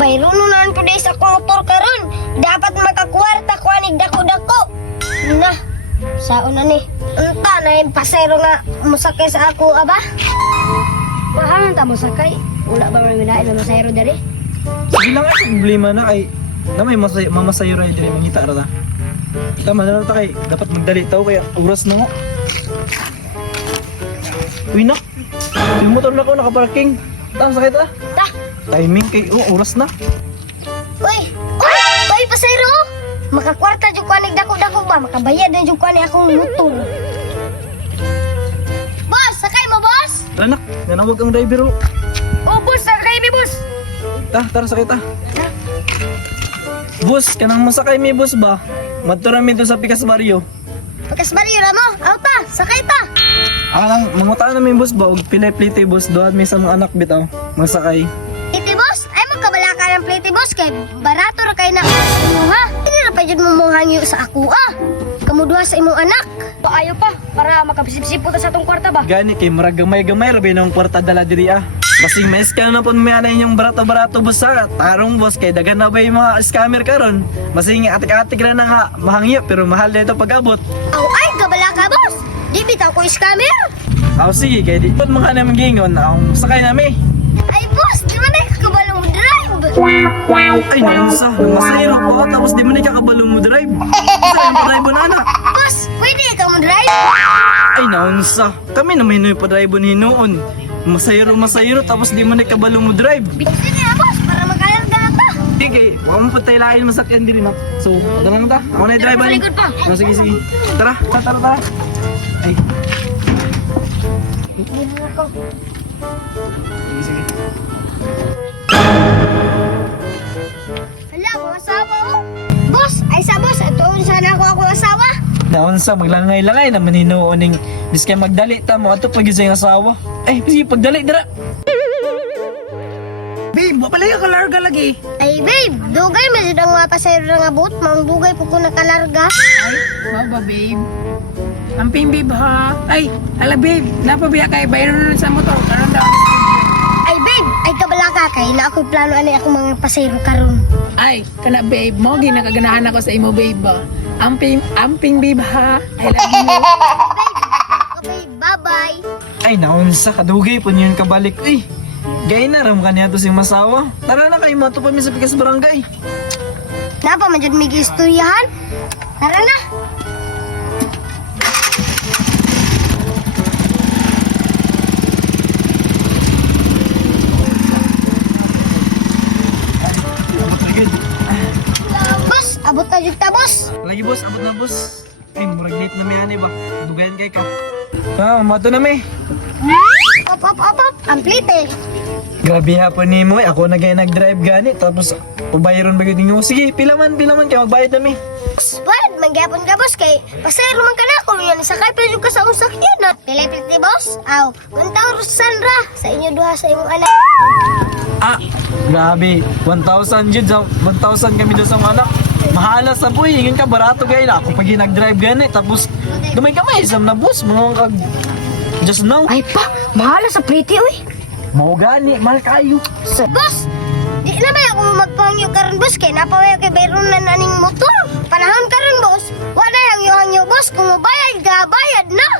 Bayro nunan po sa akong motor karon. Dapat makakwarta ko anig dako-dako. Na, saon na ni. Unta na yung pasero nga musakay sa ako, aba? Paano ta musakay? Wala ba may minain na masayro dali? Sige lang ay problema na kay na may mamasayo rin diri mangita ra ta. Tama na ta kay dapat magdali tao kaya oras na mo. Uy na. Yung motor na ko nakaparking. Tama sakit ah. Ta, Timing kay oras na. uy! Uy, pasayro! Makakwarta dyan ko anig dako-dako ba? Makabayad na dyan ko anig akong motor. Boss, sakay mo, boss? Anak, nanawag ang driver oh. Oh, boss, sakay mi, boss! Tara sakit ah. Boss, kanang masakay mi boss ba? Madtura mi to sa Pikas Barrio. Pagkasbari na mo, auta, sakay ta! Lang, mangutaan na mi boss ba? Og pilay-plite boss, doon mi sa mga anak bitaw. Masakay. Iti, boss, ay magkabala ka ng plate, boss, kay barato ra kay na inyo, ha? Hindi na pa dyan mo hangyo sa ako, ah! Kamuduha sa imong anak. Paayo pa, para makapsip-sip po ta sa tong kwarta ba? Gani kay murag gamay-gamay rabi nang kwarta dala diri ah. Basing may scam na po may anay yung barato-barato boss ha. Tarong boss kay dagan na ba yung mga scammer karon. Basing atik-atik na nga mahangyo pero mahal na ito pag-abot. Aw, ay, kabala ka, boss! Di bitaw ko scammer! Aw sige kay di pud mga naman gingon ang sakay nami. Ay, boss, di man ay kakabalo mo drive! Ay nansa, masayro po tapos di mo ni kakabalo mo drive. Sa yung drive na anak. Boss, pwede ka mo drive? Ay nansa, kami na may pa-drive ni noon. Masayro tapos di mo ni kabalo mo drive. Sige na, boss, para makalarga na ta! Sige, wag mo patay lain masakyan diri na. So, padala na ta. Ako na drive ani. Malikod pa. Oh, sige. Tara. Ay, Hindi na ako. sige. Hala, akong asawa, oh! Boss, ay sa boss, atoon sana ako akong asawa! Naon sa maglangay-langay naman hinuuning biskay magdali ta mo ato pag sa asawa. Ay, sige pagdali dira. Babe, wa pala ka larga lagi. Ay, babe, dugay man ang mga pasayro nga boat, mang dugay po ko nakalarga. Ay, baba babe. Amping babe ha. Ay, ala babe, napabiya kay bayron na sa motor. Karon daw. Ay, babe, ay kabala ka kay na ako'y plano ani akong mga pasayro karon. Ay, kana babe, mo gi nakaganahan ako sa imo babe ba. Amping babe ha. I love you. Okay, bye-bye! Ay, naon sa kadugay po niyon kabalik. Uy, gay na ram kaniya to si masawa. Tara na kay mato pa mi sa Pikas Barangay. Napa man dyan may istoryahan? Tara na! Boss, abot na dyan ta, boss! Lagi boss, abot na boss. Ay, murag late na may ani ba? Dugayan kay ka. Mato na mi. Op, ang plate eh! Grabe hapon ni mo, ako na gaya nag-drive gani, tapos ubayron ba yun mo? Sige, pilaman, kaya magbayad na mi. Bad, magyapon ka, boss, kay pasayro man ka na kung yan, sakay pa ka sa usakyan, no? Pilay-pilit ni boss? Aw, kuntang Rosandra, sa inyo duha sa imong anak. Grabe, 1,000 yun, 1,000 kami doon sa mga anak. Mahala sa boy, yun ka, barato gaya na. Ako pag nag-drive gani, tapos gamay-gamay, isam na boss, mga kag... Just now, Ay pa, mahala sa pretty, uy! mau gani, mahal kayo. Boss, di na ba ako magpahangyo karon, boss, kay napawayo kay bayron na naning motor. Panahon karon, boss, wala hangyo-hangyo, boss, kung mabayad ka, bayad na!